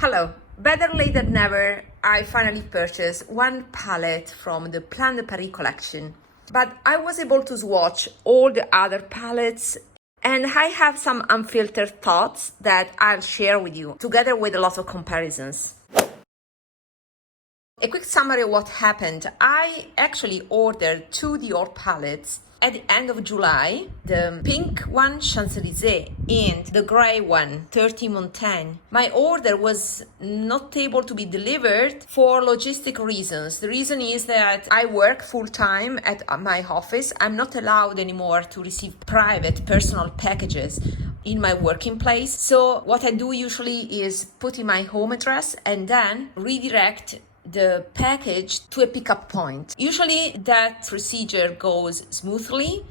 Hello, better late than never. I finally purchased one palette from the Plan de Paris collection, but I was able to swatch all the other palettes and I have some unfiltered thoughts that I'll share with you, together with a lot of comparisons. A quick summary of what happened. I actually ordered two Dior palettes at the end of July, the pink one, Champs-Élysées, and the gray one, 30 Montaigne. My order was not able to be delivered for logistic reasons. The reason is that I work full-time at my office. I'm not allowed anymore to receive private personal packages in my working place. So what I do usually is put in my home address and then redirect the package to a pickup point. Usually that procedure goes smoothly,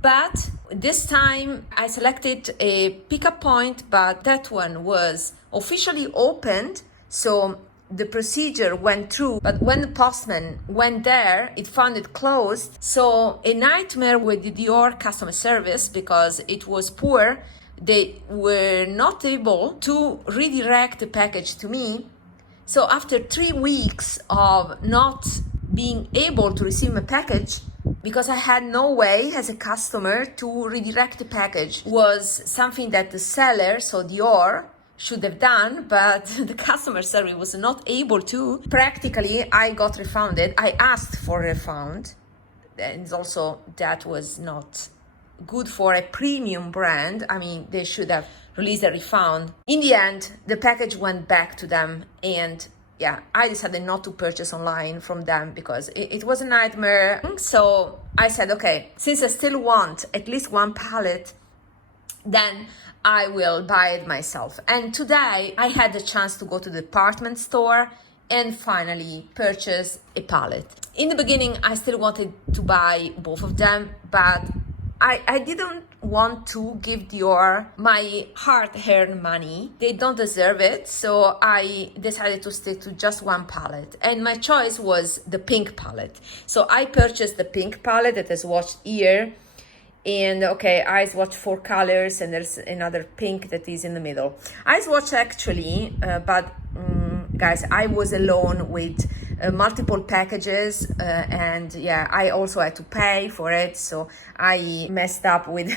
but this time I selected a pickup point, but that one was officially opened, so the procedure went through, but when the postman went there, it found it closed. So a nightmare with the Dior customer service because it was poor. They were not able to redirect the package to me. So after 3 weeks of not being able to receive my package, because I had no way as a customer to redirect the package, was something that the seller, so Dior, should have done, but the customer service was not able to. Practically, I got refunded. I asked for a refund, and also that was not good for a premium brand. I mean, they should have released a refund. In the end, the package went back to them, and yeah, I decided not to purchase online from them because it was a nightmare. So I said, okay, since I still want at least one palette, then I will buy it myself. And today I had the chance to go to the department store and finally purchase a palette. In the beginning, I still wanted to buy both of them, but I didn't want to give Dior my hard-earned money. They don't deserve it, so I decided to stick to just one palette. And my choice was the pink palette. So I purchased the pink palette that is swatched here. And okay, I swatched 4 colors and there's another pink that is in the middle. I swatched actually, but guys, I was alone with multiple packages and yeah, I also had to pay for it, so I messed up with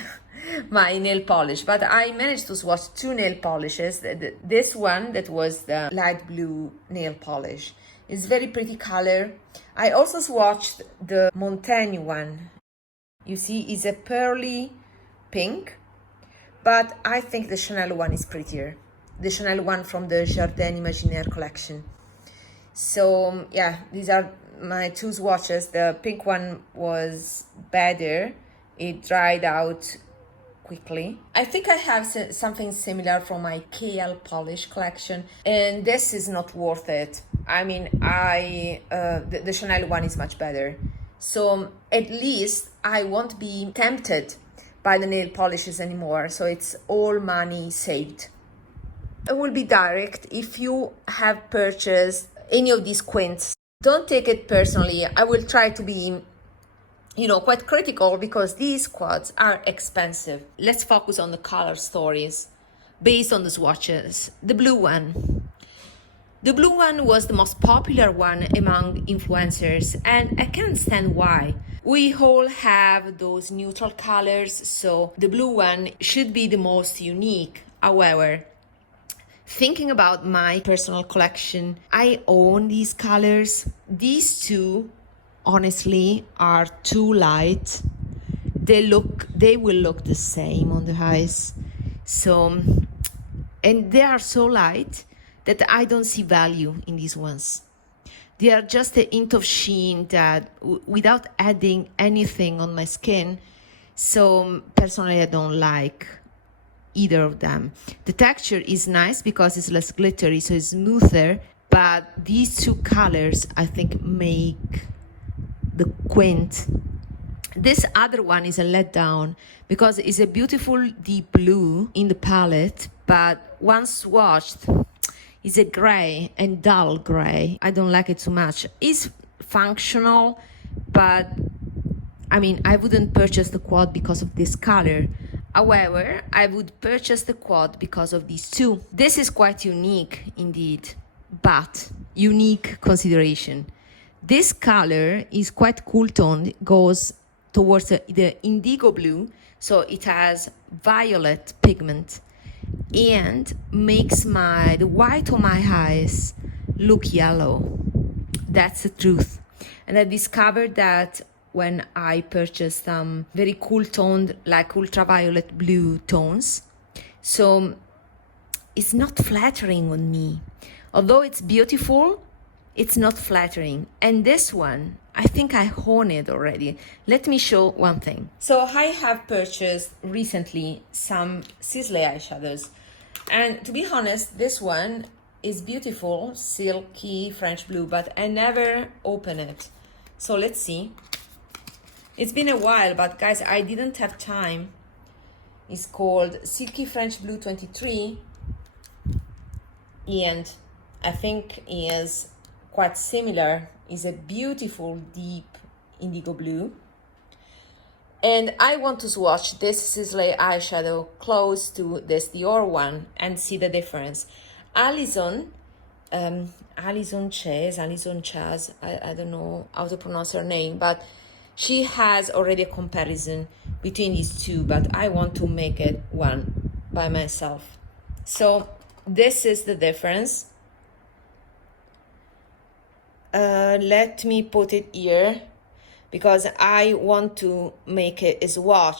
my nail polish, but I managed to swatch 2 nail polishes. This one that was the light blue nail polish is very pretty color. I also swatched the Montaigne one. You see, it's a pearly pink, but I think the Chanel one is prettier. The Chanel one from the Jardin Imaginaire collection. So yeah, these are my 2 swatches. The pink one was better. It dried out quickly. I think I have something similar from my KL polish collection, and this is not worth it. I mean, the Chanel one is much better. So at least I won't be tempted by the nail polishes anymore. So it's all money saved. I will be direct. If you have purchased any of these quints, don't take it personally. I will try to be, quite critical because these quads are expensive. Let's focus on the color stories based on the swatches. The blue one. The blue one was the most popular one among influencers, and I can understand why. We all have those neutral colors, so the blue one should be the most unique. However, thinking about my personal collection, I own these colors. These 2, honestly, are too light. They will look the same on the eyes. So, and they are so light that I don't see value in these ones. They are just a hint of sheen that without adding anything on my skin. So personally, I don't like either of them. The texture is nice because it's less glittery, so it's smoother, but these 2 colors I think make the quint. This other one is a letdown because it's a beautiful deep blue in the palette, but once swatched, it's a gray and dull gray. I don't like it too much. It's functional, but I mean, I wouldn't purchase the quad because of this color. However, I would purchase the quad because of these two. This is quite unique indeed, but unique consideration. This color is quite cool toned, goes towards the indigo blue, so it has violet pigment and makes the white of my eyes look yellow. That's the truth. And I discovered that when I purchased some very cool toned, like ultraviolet blue tones. So it's not flattering on me. Although it's beautiful, it's not flattering. And this one, I think I own it already. Let me show one thing. So I have purchased recently some Sisley eyeshadows. And to be honest, this one is beautiful, silky French blue, but I never open it. So let's see. It's been a while, but guys, I didn't have time. It's called Silky French Blue 23. And I think is quite similar. It's a beautiful deep indigo blue. And I want to swatch this Sisley eyeshadow close to this Dior one and see the difference. Alison Chaz, I don't know how to pronounce her name, but she has already a comparison between these two, but I want to make it one by myself. So this is the difference. Let me put it here because I want to make it a swatch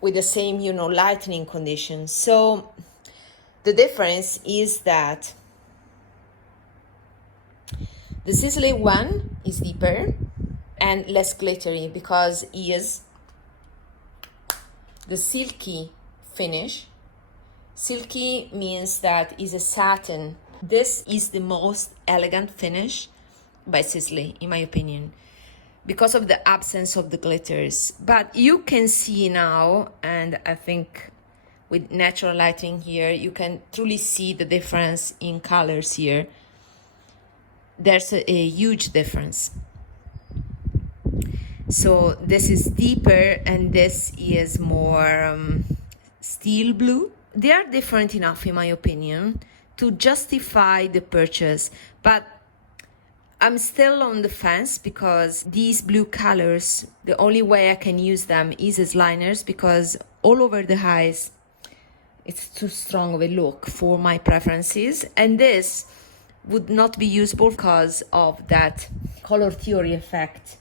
with the same, lightening conditions. So the difference is that the Sisley one is deeper and less glittery because it is the silky finish. Silky means that it's a satin. This is the most elegant finish by Sisley, in my opinion, because of the absence of the glitters. But you can see now, and I think with natural lighting here, you can truly see the difference in colors here. There's a huge difference. So this is deeper and this is more steel blue. They are different enough, in my opinion, to justify the purchase, but I'm still on the fence because these blue colors, the only way I can use them is as liners because all over the eyes it's too strong of a look for my preferences, and this would not be usable because of that color theory effect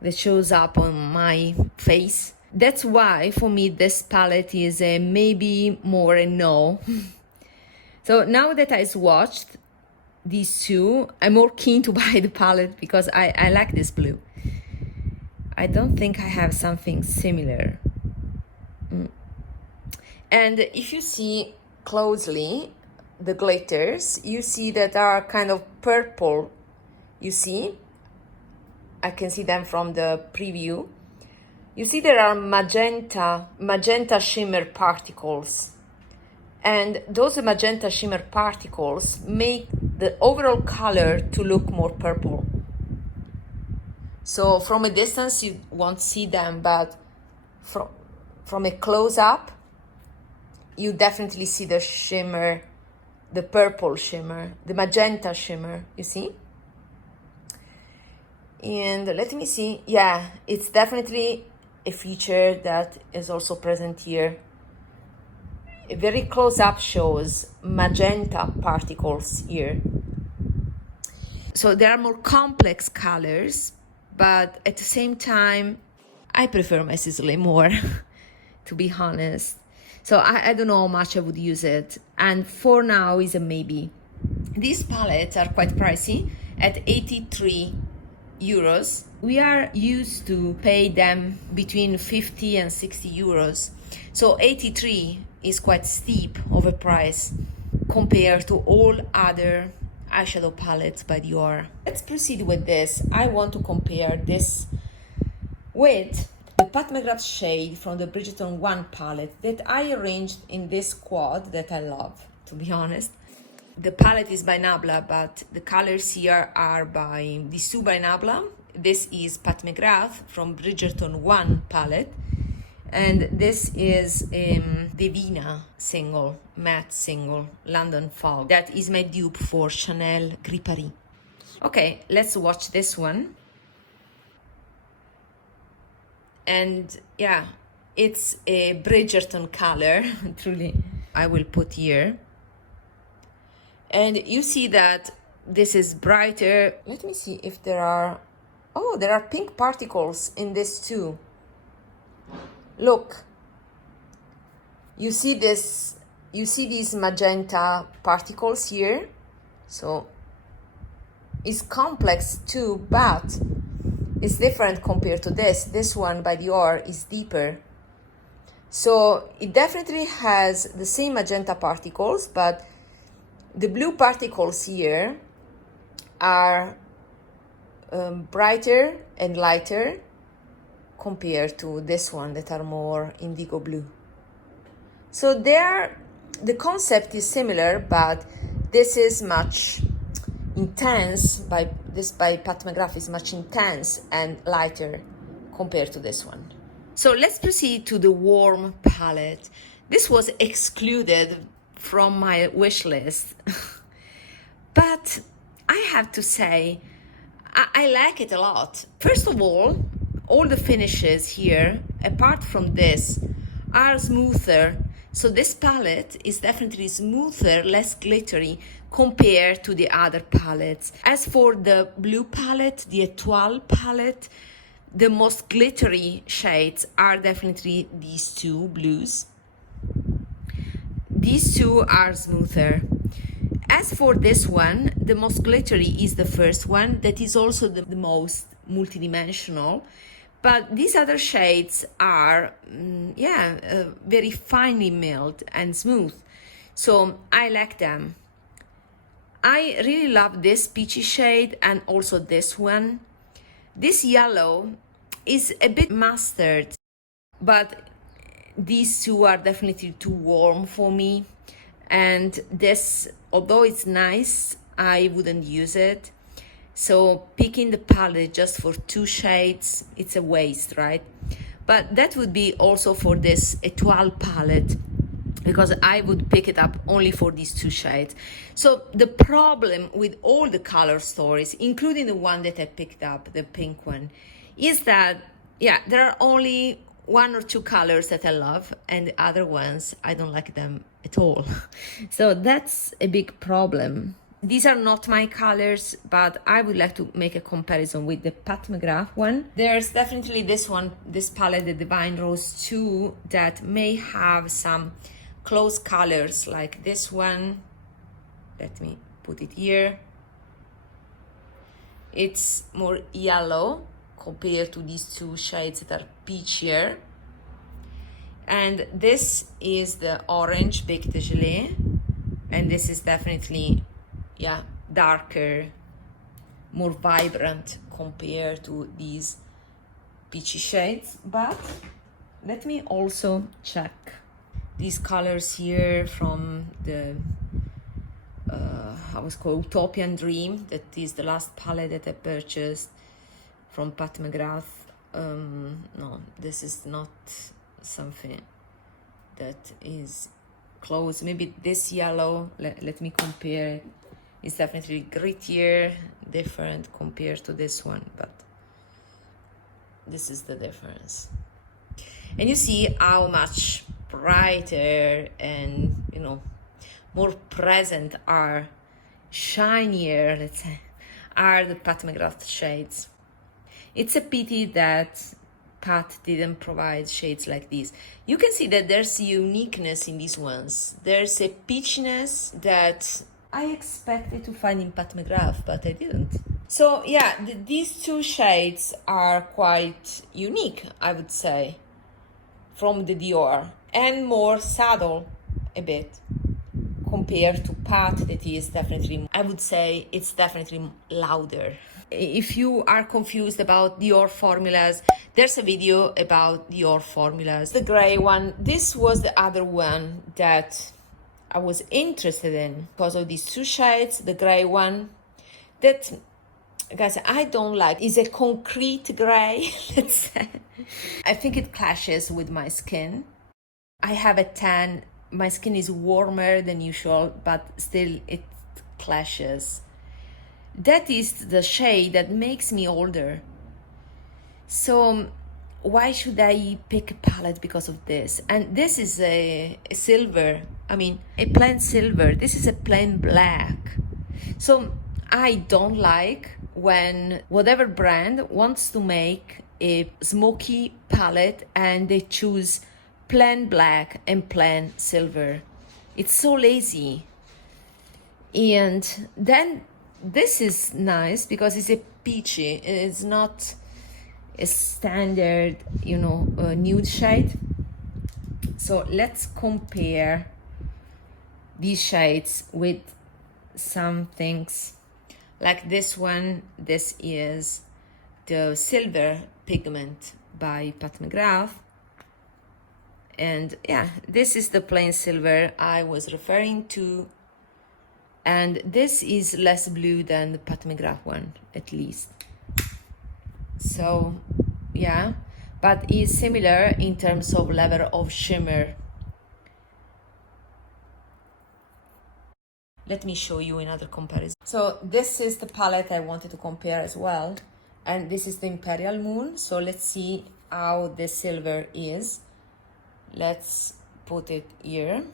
that shows up on my face. That's why for me this palette is a maybe more a no. So now that I swatched these two, I'm more keen to buy the palette because I like this blue. I don't think I have something similar. And if you see closely the glitters, you see that are kind of purple. You see? I can see them from the preview. You see there are magenta shimmer particles. And those magenta shimmer particles make the overall color to look more purple. So from a distance you won't see them, but from a close-up, you definitely see the shimmer, the purple shimmer, the magenta shimmer, you see? And let me see, yeah, it's definitely a feature that is also present here. A very close-up shows magenta particles here. So there are more complex colors, but at the same time, I prefer my Sisley more, to be honest. So I don't know how much I would use it. And for now is a maybe. These palettes are quite pricey at 83 euros. We are used to pay them between 50 and 60 euros. So 83 is quite steep of a price compared to all other eyeshadow palettes by Dior. Let's proceed with this. I want to compare this with the Pat McGrath shade from the Bridgerton 1 palette that I arranged in this quad that I love, to be honest. The palette is by Nabla, but the colors here are by these two by Nabla. This is Pat McGrath from Bridgerton 1 palette. And this is Devina single, matte single, London Fog. That is my dupe for Chanel Gris Paris. Okay, let's watch this one. And yeah, it's a Bridgerton color, truly. I will put here. And you see that this is brighter. Let me see if there are, oh, there are pink particles in this too. Look, you see this, you see these magenta particles here. So it's complex too, but it's different compared to this. This one by Dior is deeper. So it definitely has the same magenta particles, but the blue particles here are brighter and lighter compared to this one that are more indigo blue. So the concept is similar, but this is much intense. By Pat McGrath is much intense and lighter compared to this one. So let's proceed to the warm palette. This was excluded from my wish list, but I have to say I like it a lot. First of all the finishes here, apart from this, are smoother. So this palette is definitely smoother, less glittery compared to the other palettes. As for the blue palette, the Étoile palette, the most glittery shades are definitely these two blues. These two are smoother. As for this one, the most glittery is the first one, that is also the most multidimensional. But these other shades are, very finely milled and smooth. So I like them. I really love this peachy shade and also this one. This yellow is a bit mustard, but these two are definitely too warm for me. And this, although it's nice, I wouldn't use it. So picking the palette just for two shades, it's a waste, right? But that would be also for this Étoile palette, because I would pick it up only for these two shades. So the problem with all the color stories, including the one that I picked up, the pink one, is that, there are only one or two colors that I love, and the other ones, I don't like them at all. So that's a big problem. These are not my colors, but I would like to make a comparison with the Pat McGrath one. There's definitely this one, this palette, the Divine Rose 2, that may have some close colors like this one. Let me put it here. It's more yellow compared to these two shades that are peachier. And this is the orange Bec de Gelée, and this is definitely darker, more vibrant compared to these peachy shades. But let me also check these colors here from the how it's called, Utopian Dream. That is the last palette that I purchased from Pat McGrath. No, this is not something that is close. Maybe this yellow, let me compare it. It's definitely grittier, different compared to this one, but this is the difference. And you see how much brighter and, more present are, shinier, let's say, are the Pat McGrath shades. It's a pity that Pat didn't provide shades like this. You can see that there's uniqueness in these ones. There's a peachiness that I expected to find in Pat McGrath, but I didn't. So these two shades are quite unique, I would say, from the Dior, and more subtle a bit compared to Pat, that is definitely, I would say, it's definitely louder. If you are confused about Dior formulas, there's a video about Dior formulas. The gray one, this was the other one that I was interested in because of these two shades. The gray one, that guys, I don't like, it's a concrete gray, let's say. I think it clashes with my skin. I have a tan, my skin is warmer than usual, but still it clashes. That is the shade that makes me older. So why should I pick a palette because of this? And this is a silver, I mean, a plain silver. This is a plain black. So I don't like when whatever brand wants to make a smoky palette and they choose plain black and plain silver. It's so lazy. And then this is nice because it's a peachy. It's not a standard, you know, nude shade. So let's compare these shades with some things like this one. This is the silver pigment by Pat McGrath, and yeah, this is the plain silver I was referring to, and this is less blue than the Pat McGrath one, at least. So yeah, but is similar in terms of level of shimmer. Let me show you another comparison. So this is the palette I wanted to compare as well, and this is the Imperial Moon. So let's see how the silver is. Let's put it here.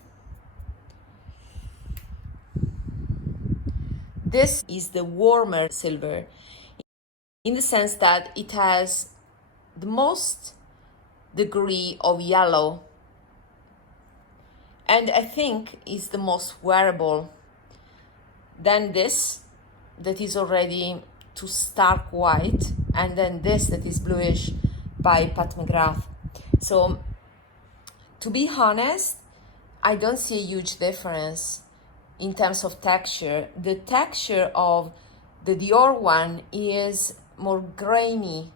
This is the warmer silver, in the sense that it has the most degree of yellow, and I think is the most wearable. Then this that is already to stark white, and then this that is bluish by Pat McGrath. So to be honest, I don't see a huge difference in terms of texture. The texture of the Dior one is more grainy,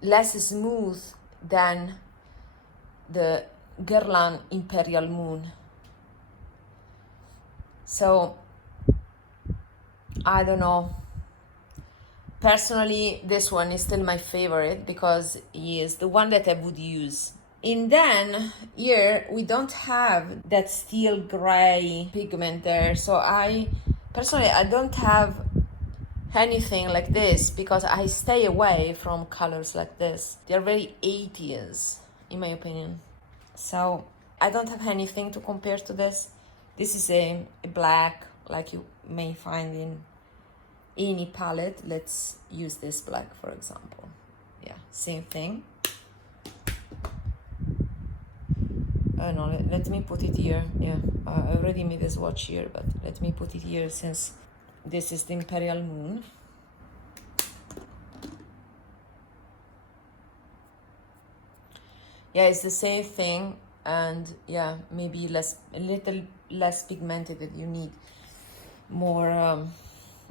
less smooth than the Guerlain Imperial Moon. So I don't know. Personally, this one is still my favorite because it is the one that I would use. And then here we don't have that steel gray pigment there. So I don't have anything like this because I stay away from colors like this. They're very 80s in my opinion. So I don't have anything to compare to this. This is a black like you may find in any palette. Let's use this black for example. Yeah, same thing. No, let me put it here. Yeah, I already made a swatch here, but let me put it here since this is the Imperial Moon. Yeah, it's the same thing, and yeah, maybe a little less pigmented, that you need more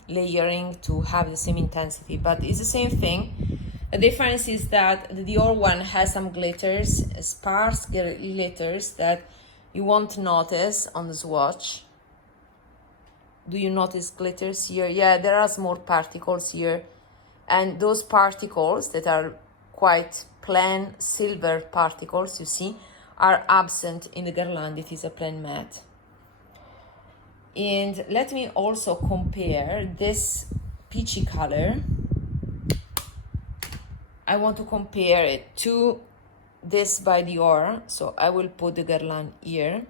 layering to have the same intensity, but it's the same thing. The difference is that the Dior one has some glitters, sparse glitters that you won't notice on the swatch. Do you notice glitters here? Yeah, there are small particles here, and those particles that are quite plain silver particles, you see, are absent in the Guerlain. It is a plain matte. And let me also compare this peachy color. I want to compare it to this by Dior, so I will put the Guerlain here.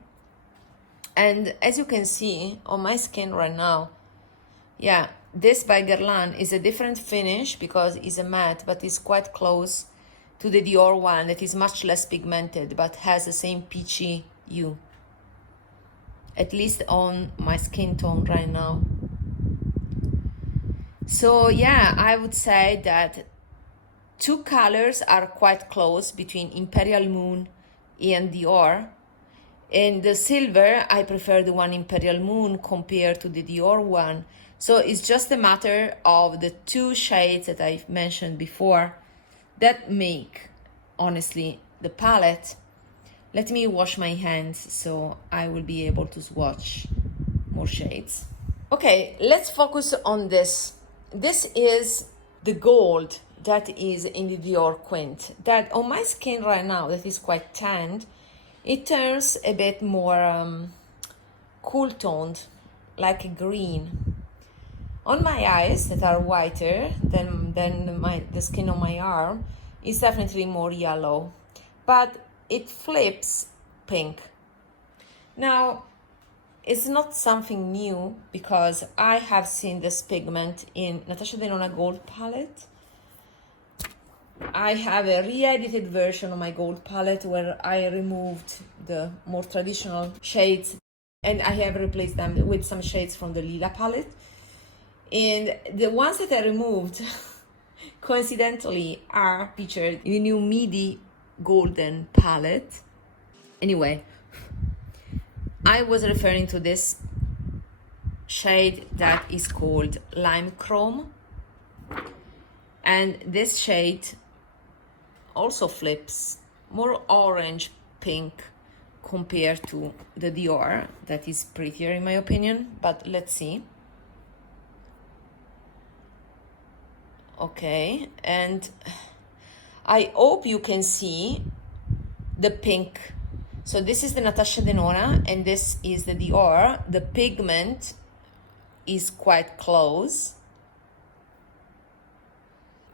And as you can see on my skin right now, yeah, this by Guerlain is a different finish because it's a matte, but it's quite close to the Dior one that is much less pigmented but has the same peachy hue, at least on my skin tone right now. So yeah, I would say that two colors are quite close between Imperial Moon and Dior. And the silver, I prefer the one Imperial Moon compared to the Dior one. So it's just a matter of the two shades that I've mentioned before that make, honestly, the palette. Let me wash my hands so I will be able to swatch more shades. Okay, let's focus on this this is the gold that is in the Dior Quint, that on my skin right now, that is quite tanned, it turns a bit more cool toned, like a green. On my eyes that are whiter than the skin on my arm, is definitely more yellow, but it flips pink. Now, it's not something new because I have seen this pigment in Natasha Denona Gold palette. I have a re-edited version of my gold palette where I removed the more traditional shades and I have replaced them with some shades from the Lila palette. And the ones that I removed, coincidentally, are featured in the new Midi Golden palette. Anyway, I was referring to this shade that is called Lime Chrome. And this shade also flips more orange pink compared to the Dior, that is prettier in my opinion, but let's see. Okay, and I hope you can see the pink. So this is the Natasha Denona and this is the Dior. The pigment is quite close.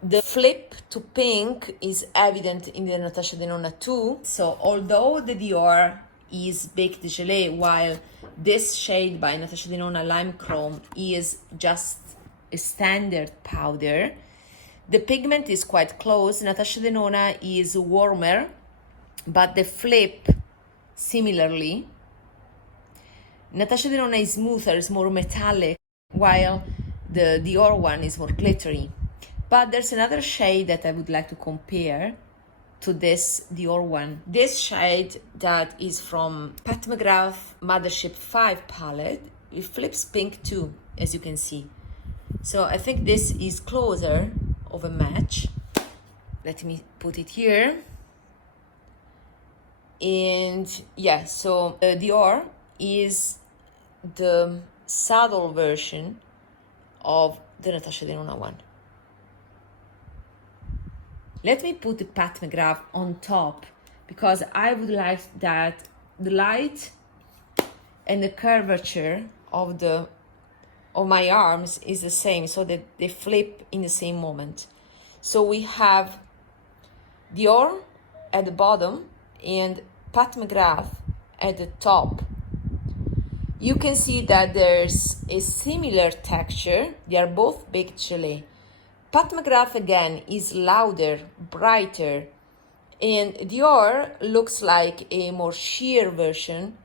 The flip to pink is evident in the Natasha Denona too. So although the Dior is baked gelée, while this shade by Natasha Denona Lime Chrome is just a standard powder, the pigment is quite close. Natasha Denona is warmer, but the flip similarly. Natasha Denona is smoother, is more metallic, while the Dior one is more glittery. But there's another shade that I would like to compare to this Dior one. This shade that is from Pat McGrath Mothership 5 palette, it flips pink too, as you can see. So I think this is closer of a match. Let me put it here. And yeah, so Dior is the subtle version of the Natasha Denona one. Let me put the Pat McGrath on top because I would like that the light and the curvature of my arms is the same, so that they flip in the same moment. So we have Dior at the bottom and Pat McGrath at the top. You can see that there's a similar texture. They are both baked gelée. Pat McGrath again is louder, brighter, and Dior looks like a more sheer version.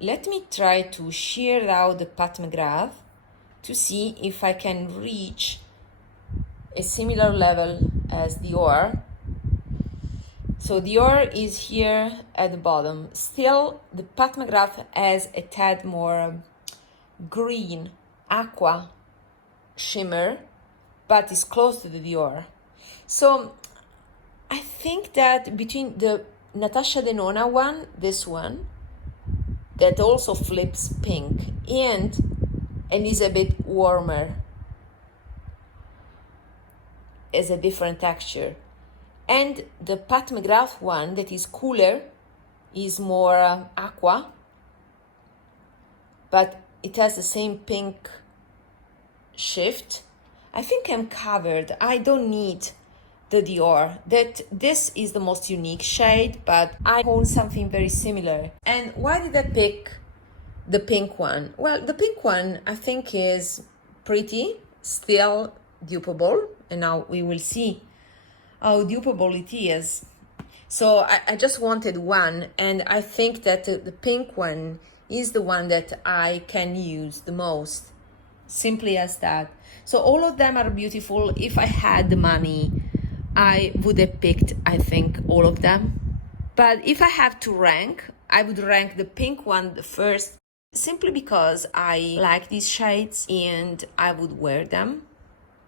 Let me try to shear out the Pat McGrath to see if I can reach a similar level as Dior. So Dior is here at the bottom. Still, the Pat McGrath has a tad more green, aqua shimmer, but is close to the Dior. So I think that between the Natasha Denona one, this one, that also flips pink and is a bit warmer, is a different texture, and the Pat McGrath one that is cooler, is more aqua, but it has the same pink shift. I think I'm covered. I don't need the Dior. This is the most unique shade, but I own something very similar. And why did I pick the pink one? Well, the pink one I think is pretty, still dupeable, and now we will see how dupeable it is. So I just wanted one, and I think that the pink one is the one that I can use the most. Simply as that. So all of them are beautiful. If I had the money, I would have picked, I think, all of them. But if I have to rank, I would rank the pink one the first, simply because I like these shades and I would wear them.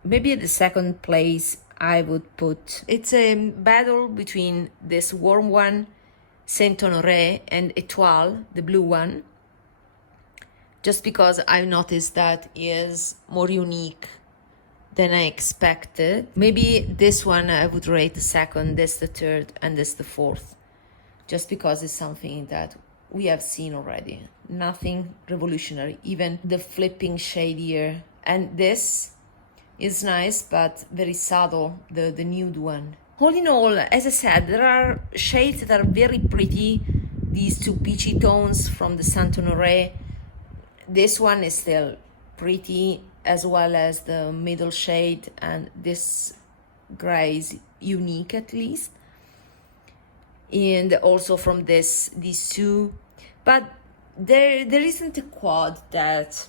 Maybe at the second place, I would put, it's a battle between this warm one, Saint-Honoré, and Étoile, the blue one. just because I've noticed that is more unique than I expected. Maybe this one I would rate the second, this the third, and this the fourth, just because it's something that we have seen already. Nothing revolutionary, even the flipping shade here. And this is nice, but very subtle, the nude one. All in all, as I said, there are shades that are very pretty. These two peachy tones from the Saint-Honoré. This one is still pretty, as well as the middle shade, and this gray is unique at least. And also from these two. But there isn't a quad that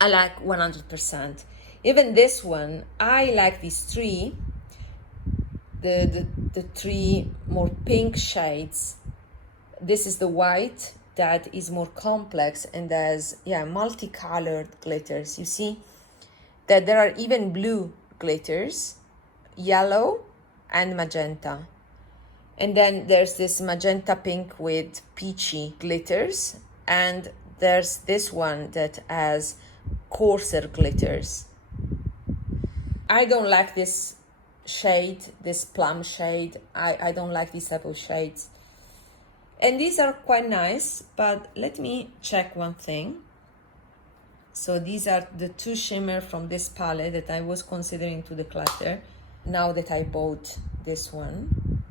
I like 100%. Even this one, I like these three, the three more pink shades. This is the white that is more complex and has, multicolored glitters. You see that there are even blue glitters, yellow and magenta. And then there's this magenta pink with peachy glitters. And there's this one that has coarser glitters. I don't like this shade, this plum shade. I don't like these type of shades. And these are quite nice, but let me check one thing. So these are the two shimmer from this palette that I was considering to declutter. Now that I bought this one,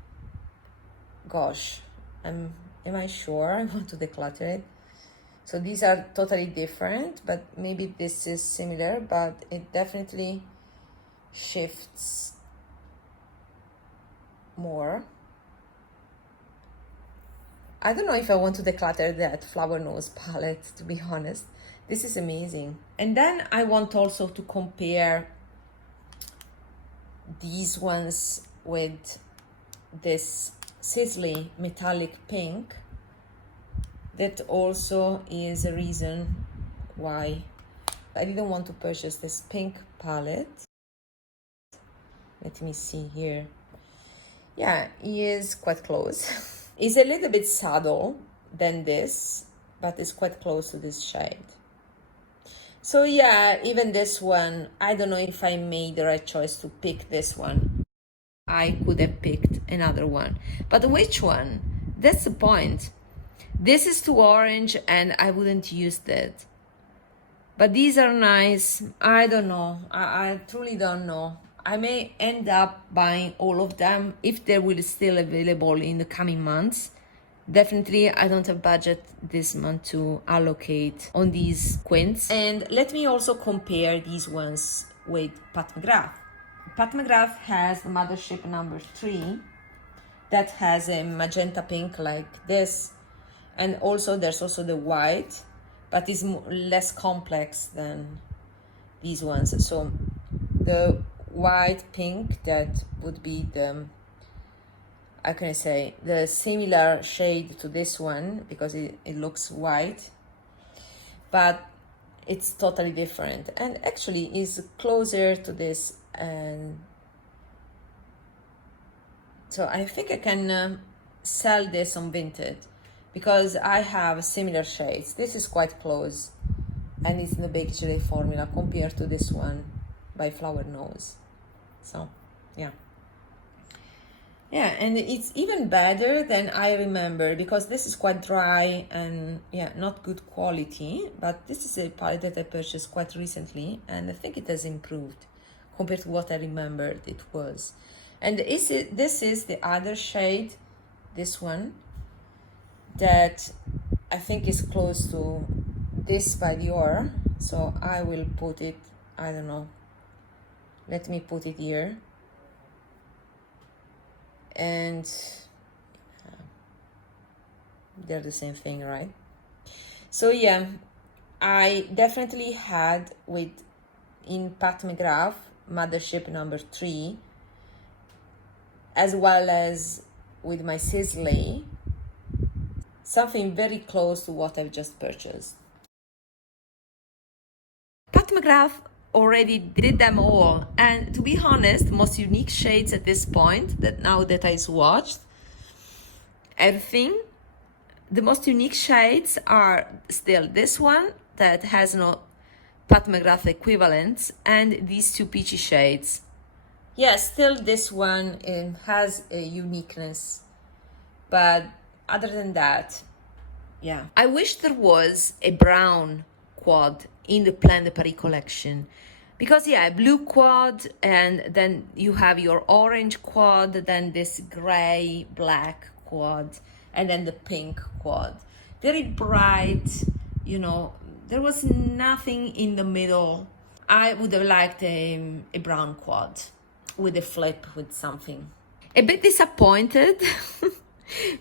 gosh, am I sure I want to declutter it? So these are totally different, but maybe this is similar, but it definitely shifts more. I don't know if I want to declutter that flower nose palette, to be honest. This is amazing. And then I want also to compare these ones with this Sisley metallic pink. That also is a reason why I didn't want to purchase this pink palette. Let me see here. Yeah, it is quite close. It's a little bit subtle than this, but it's quite close to this shade. So yeah, even this one, I don't know if I made the right choice to pick this one. I could have picked another one. But which one? That's the point. This is too orange and I wouldn't use that. But these are nice. I don't know. I truly don't know. I may end up buying all of them if they will still available in the coming months. Definitely, I don't have budget this month to allocate on these quints. And let me also compare these ones with Pat McGrath. Pat McGrath has the mothership number 3 that has a magenta pink like this. And also there's also the white, but it's less complex than these ones. So the white pink, that would be the, how can I say, the similar shade to this one, because it looks white, but it's totally different and actually is closer to this. And so I think I can sell this on Vinted, because I have similar shades. This is quite close and it's in the Baked Gelée formula compared to this one by Flower Nose. So yeah, and it's even better than I remember, because this is quite dry and not good quality, but this is a palette that I purchased quite recently and I think it has improved compared to what I remembered it was. And this is the other shade, this one, that I think is close to this by Dior. So I will put it, I don't know, let me put it here. And they're the same thing, right? So yeah, I definitely had in Pat McGrath mothership number 3, as well as with my Sisley, something very close to what I've just purchased. Pat McGrath already did them all, and to be honest, most unique shades at this point, that now that I swatched everything, the most unique shades are still this one, that has no Pat McGrath equivalents, and these two peachy shades. Yeah, still this one has a uniqueness, but other than that, yeah. I wish there was a brown quad in the Plein de Paris collection, because yeah, blue quad, and then you have your orange quad, then this gray black quad, and then the pink quad. Very bright, you know, there was nothing in the middle. I would have liked a brown quad with a flip, with something. A bit disappointed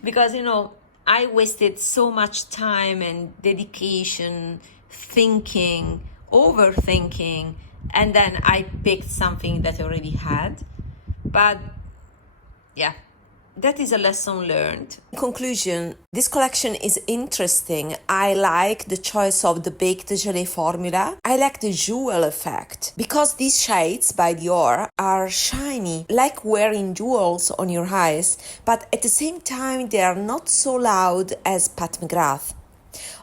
because, you know, I wasted so much time and dedication thinking, overthinking, and then I picked something that I already had. But yeah, that is a lesson learned. In conclusion, this collection is interesting. I like the choice of the Baked Gelée formula. I like the jewel effect, because these shades by Dior are shiny, like wearing jewels on your eyes, but at the same time they are not so loud as Pat McGrath.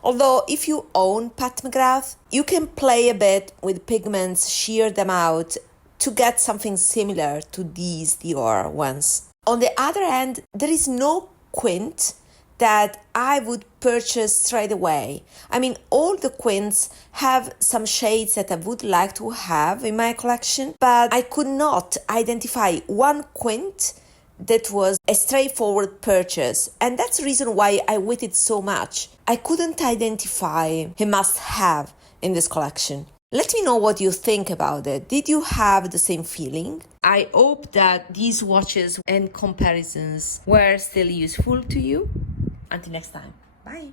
Although if you own Pat McGrath, you can play a bit with pigments, shear them out to get something similar to these Dior ones. On the other hand, there is no quint that I would purchase straight away. I mean, all the quints have some shades that I would like to have in my collection, but I could not identify one quint that was a straightforward purchase, and that's the reason why I waited so much. I couldn't identify a must-have in this collection. Let me know what you think about it. Did you have the same feeling? I hope that these watches and comparisons were still useful to you. Until next time. Bye.